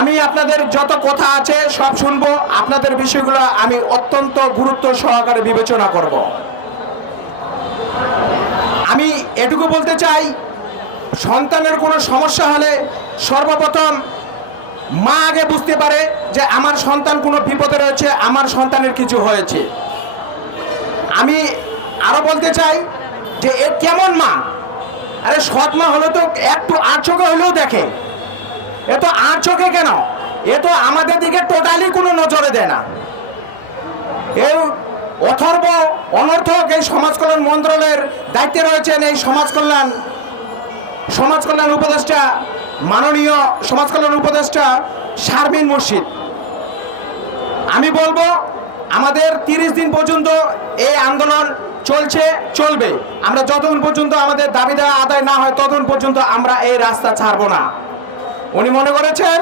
আমি আপনাদের যত কথা আছে সব শুনব। আপনাদের বিষয়গুলো আমি অত্যন্ত গুরুত্ব সহকারে বিবেচনা করব। আমি এটুকু বলতে চাই, সন্তানের কোনো সমস্যা হলে সর্বপ্রথম মা আগে বুঝতে পারে যে আমার সন্তান কোনো বিপদে রয়েছে, আমার সন্তানের কিছু হয়েছে। আমি আরও বলতে চাই যে এ কেমন মা? আরে সৎ মা হলে তো একটু আট চোখে হলেও দেখে। চোখে কেন? এ তো আমাদের দিকে টোটালি কোনো নজরে দেয় না। এই অথর্ব, অনর্থক এই সমাজ কল্যাণ মন্ত্রণালয়ের দায়িত্বে রয়েছেন এই সমাজ কল্যাণ সমাজ কল্যাণ উপদেষ্টা, মাননীয় সমাজ কল্যাণ উপদেষ্টা শারমিন মুর্শিদ। আমি বলব, আমাদের তিরিশ দিন পর্যন্ত এই আন্দোলন চলছে, চলবে। আমরা যতক্ষণ পর্যন্ত আমাদের দাবি দেওয়া আদায় না হয় ততক্ষণ পর্যন্ত আমরা এই রাস্তা ছাড়বো না। উনি মনে করেছেন,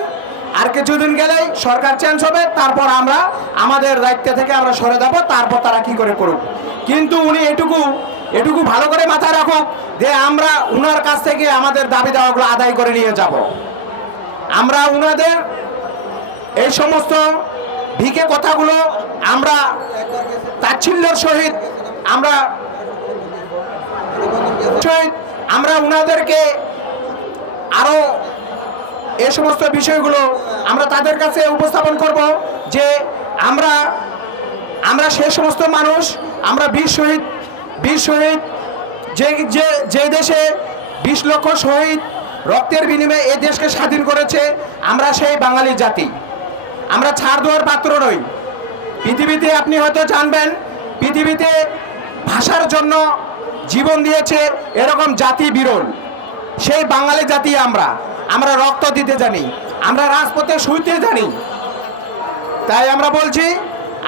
আর কিছুদিন গেলেই সরকার চেঞ্জ হবে, তারপর আমরা আমাদের দায়িত্ব থেকে আমরা সরে যাব, তারপর তারা কি করে করুক। কিন্তু উনি এটুকু এটুকু ভালো করে মাথায় রাখুক যে আমরা উনার কাছ থেকে আমাদের দাবি দাওয়াগুলো আদায় করে নিয়ে যাব। আমরা উনাদের এই সমস্ত ভিকে কথাগুলো আমরা তাচ্ছিল্যর সহিত আমরা আমরা উনাদেরকে আরও এই সমস্ত বিষয়গুলো আমরা তাদের কাছে উপস্থাপন করব যে আমরা আমরা সে সমস্ত মানুষ, আমরা বীর শহীদ বীর শহীদ, যে যে যে দেশে বিশ লক্ষ শহীদ রক্তের বিনিময়ে এই দেশকে স্বাধীন করেছে, আমরা সেই বাঙালি জাতি। আমরা ছাড় দেওয়ার পাত্র নই। পৃথিবীতে আপনি হয়তো জানবেন, পৃথিবীতে ভাষার জন্য জীবন দিয়েছে এরকম জাতি বিরল। সেই বাঙালি জাতি আমরা। আমরা রক্ত দিতে জানি, আমরা রাজপথে শুইতে জানি। তাই আমরা বলছি,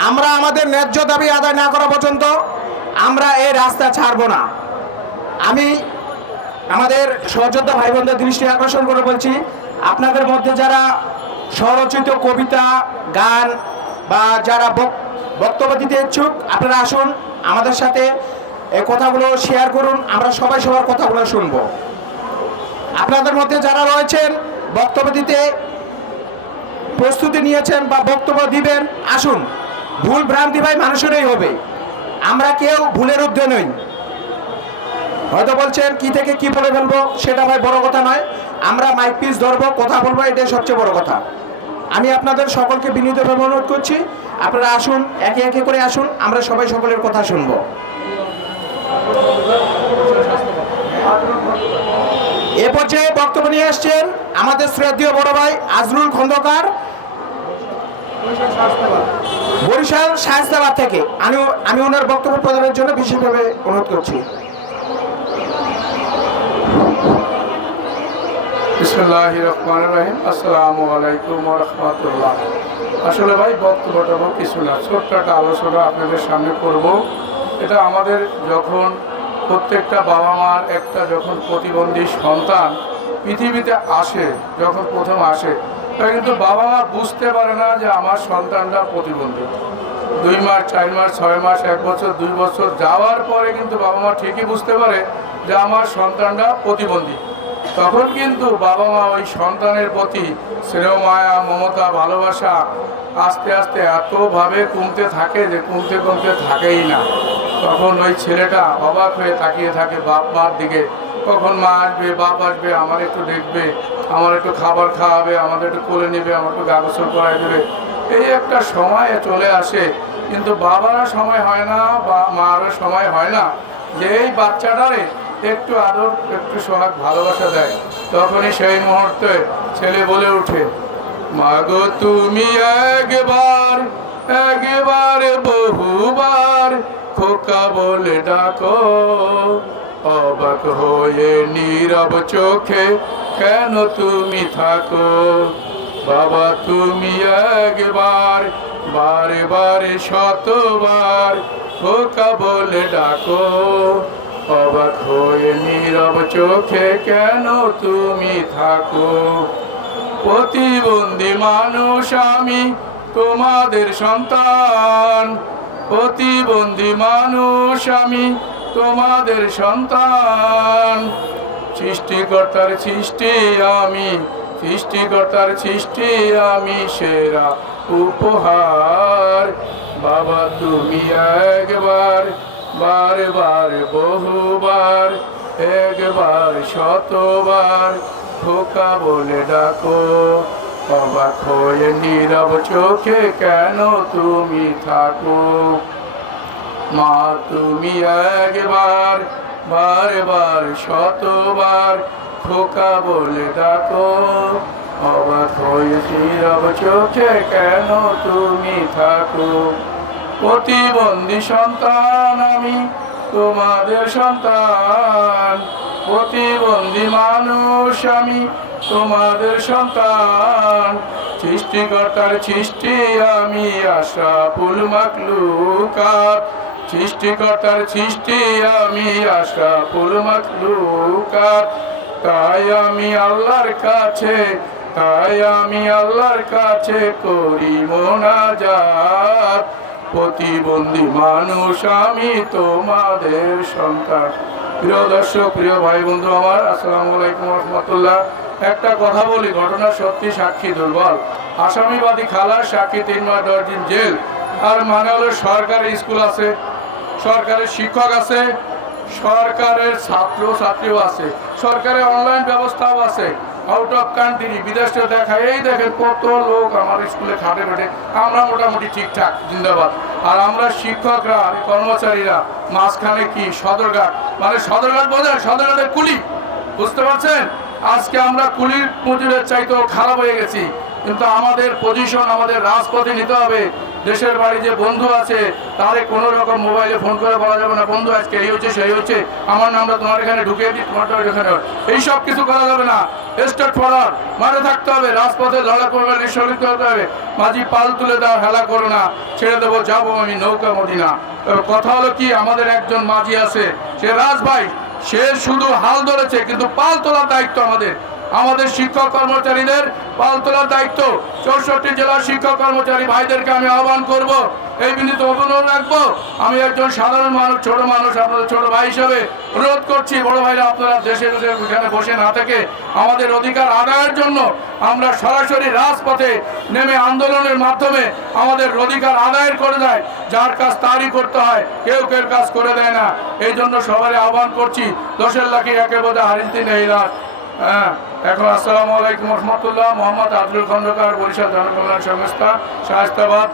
আমরা আমাদের ন্যায্য দাবি আদায় না করা পর্যন্ত আমরা এই রাস্তা ছাড়বো না। আমি আমাদের সহযোদ্ধা ভাই বোনদের দৃষ্টি আকর্ষণ করে বলছি, আপনাদের মধ্যে যারা স্বরচিত কবিতা, গান বা যারা বক- বক্তব্য দিতে ইচ্ছুক, আপনারা আসুন, আমাদের সাথে এই কথাগুলো শেয়ার করুন, আমরা সবাই সবার কথাগুলো শুনব। আপনাদের মধ্যে যারা রয়েছেন, বক্তব্য দিতে প্রস্তুতি নিয়েছেন বা বক্তব্য দিবেন, আসুন। ভুল ভ্রান্তি ভাই মানুষেরই হবে। আমরা কেউ ভুলের ঊর্ধ্বে নই। হয়তো বলছেন, কি থেকে কি বলে ফেলব, সেটা ভাই বড় কথা নয়। আমরা মাইক পিস ধরবো, কথা বলব, এটাই সবচেয়ে বড় কথা। আমি আপনাদের সকলকে বিনীতভাবে অনুরোধ করছি, আপনারা আসুন, একে একে করে আসুন, আমরা সবাই সকলের কথা শুনব। এ পর্যায়ে বক্তব্য নিয়ে আসছেন আমাদের শ্রদ্ধীয় বড় ভাই আজরুল খন্দকার। বরিশাল শায়স্তাবাদ থেকে। আমি আমি ওনার বক্তব্য প্রদানের জন্য বিশেষভাবে অনুরোধ করছি। আসলে ভাই, বক্তব্যটা কিছু না ছোট্ট একটা আলোচনা আপনাদের সামনে করব। এটা আমাদের যখন প্রত্যেকটা বাবা মার একটা যখন প্রতিবন্ধী সন্তান পৃথিবীতে আসে, যখন প্রথম আসে তখন কিন্তু বাবা মা বুঝতে পারে না যে আমার সন্তানটা প্রতিবন্ধী। দুই মাস, চার মাস, ছয় মাস, এক বছর, দুই বছর যাওয়ার পরে কিন্তু বাবা মা ঠিকই বুঝতে পারে যে আমার সন্তানটা প্রতিবন্ধী। তখন কিন্তু বাবা মা ওই সন্তানের প্রতি স্নেহ, মায়া, মমতা, ভালোবাসা আস্তে আস্তে এতভাবে কমতে থাকে যে কমতে কমতে থাকেই না। তখন ওই ছেলেটা অবাক হয়ে তাকিয়ে থাকে বাপ মার দিকে। কখন মা আসবে, বাপ আসবে, আমার একটু দেখবে, আমার একটু খাবার খাওয়াবে, আমাদের একটু কোলে নেবে, আমার একটু গাগসল করাই দেবে। এই একটা সময় চলে আসে, কিন্তু বাবারও সময় হয় না, বা মারও সময় হয় না। যে এই বাচ্চাটারে একটু আদর, একটু সোহাগ, ভালোবাসা দেয়, তখনই সেই মুহূর্তে ছেলে বলে ওঠে, মাগো তুমি একবার একবার বহুবার খোকা বলে ডাকো। অবাক হয়ে নীরব চোখে কেন তুমি থাকো? বাবা, তুমি একবার বারে বারে শতবার খোকা বলে ডাকো। অবাক হয়ে নীরব চোখে কেন তুমি থাকো? প্রতিবন্ধী মানুষ আমি, তোমাদের সন্তান। প্রতিবন্ধী মানুষ আমি, তোমাদের সন্তান। সৃষ্টিকর্তার সৃষ্টি আমি, সৃষ্টিকর্তার সৃষ্টি আমি, সেরা উপহার। বাবা, তুমি একবার বারে বারে বহুবার, একবার, শতবার, খোকা বলে ডাকো। অবাক হয়ে নীরব চোখে কেন তুমি থাকো? মা, তুমি একবার, বারবার, শতবার খোকা বলে ডাকো। অবাক হয়ে নীরব চোখে কেন তুমি থাকো? প্রতিবন্ধী সন্তান আমি, তোমাদের সন্তান। প্রতিবন্ধী মানুষ আমি তোমাদের সন্তান, সৃষ্টিকর্তার সৃষ্টি, আমি আশরাফুল মাকলুকাত সৃষ্টিকর্তার সৃষ্টি, আমি আশরাফুল মাকলুকাত তাই আমি আল্লাহর কাছে, তাই আমি আল্লাহর কাছে করি মোনাজাত। প্রতিবন্ধী মানুষ, আমি তোমাদের সন্তান। প্রিয় দর্শক, প্রিয় ভাই বন্ধু আমার, আসসালামু আলাইকুম একটা কথা বলি, ঘটনা সত্যি সাক্ষী দুর্বল। আসামিবাদী খালাস সাক্ষী তিন মাস দশ দিন জেল। আর মানে হলো সরকারি স্কুল আছে, সরকারের শিক্ষক আছে, সরকারের ছাত্র ছাত্রীও আছে, সরকারের অনলাইন ব্যবস্থাও আছে। আউট অফ কান্ট্রি বিদেশে দেখা, এই দেখেন কত লোক আমার স্কুলে খাটে বেটে। আমরা মোটামুটি ঠিকঠাক, জিন্দাবাদ। আর আমরা শিক্ষকরা কর্মচারীরা, মাঝখানে কি? সদরঘাট। মানে সদরঘাট বোঝেন, সদরঘাটের কুলি। বুঝতে পারছেন? আজকে আমরা কুলির মজুরের চাইতেও খারাপ হয়ে গেছি। কিন্তু আমাদের পজিশন আমাদের রাজপথে নিতে হবে। দেশের বাড়ি যে বন্ধু আছে, তারে কোনো রকম মোবাইলে ফোন করে বলা যাবে না, বন্ধু, আজকে এই হচ্ছে, সেই হচ্ছে। আমার নামটা তোমার এখানে ঢুকিয়ে দিই, তোমারটা এখানে এই সব কিছু করা যাবে না। স্টেট ফরওয়ার্ড, মাঠে থাকতে হবে, রাজপথে লড়া করবে নিঃসলিত করতে হবে। মাঝি পাল তুলে দাও, হেলা করো না, ছেড়ে দেবো, যাব আমি নৌকা মদিনা। কথা হলো কি, আমাদের একজন মাঝি আছে, সে রাজ ভাই, সে শুধু হাল ধরেছে, কিন্তু পাল তোলার দায়িত্ব আমাদের। আমাদের শিক্ষক কর্মচারীদের পাল তোলার দায়িত্ব। চৌষট্টি জেলার শিক্ষক কর্মচারী ভাইদেরকে আমি আহ্বান করব এই বিনীত অভিনয় রাখব, আমি একজন সাধারণ মানুষ, ছোট মানুষ, আপনাদের ছোট ভাই হিসাবে অনুরোধ করছি, বড় ভাইরা আপনারা দেশে দেশে এখানে বসে না থেকে আমাদের অধিকার আদায়ের জন্য আমরা সরাসরি রাজপথে নেমে আন্দোলনের মাধ্যমে আমাদের অধিকার আদায়ের করে দেয়। যার কাজ তারই করতে হয়, কেউ কেউ কাজ করে দেয় না। এই জন্য সবাই আহ্বান করছি, দশের লাখি একে বোধহয় হারিস দিন এই রাত হ্যাঁ এখন আসসালামু আলাইকুম রহমতুল্লাহ, মোহাম্মদ আব্দুল খন্দকার বরিশাল জনকল্যাণ সংস্থা, শায়স্তাবাদ।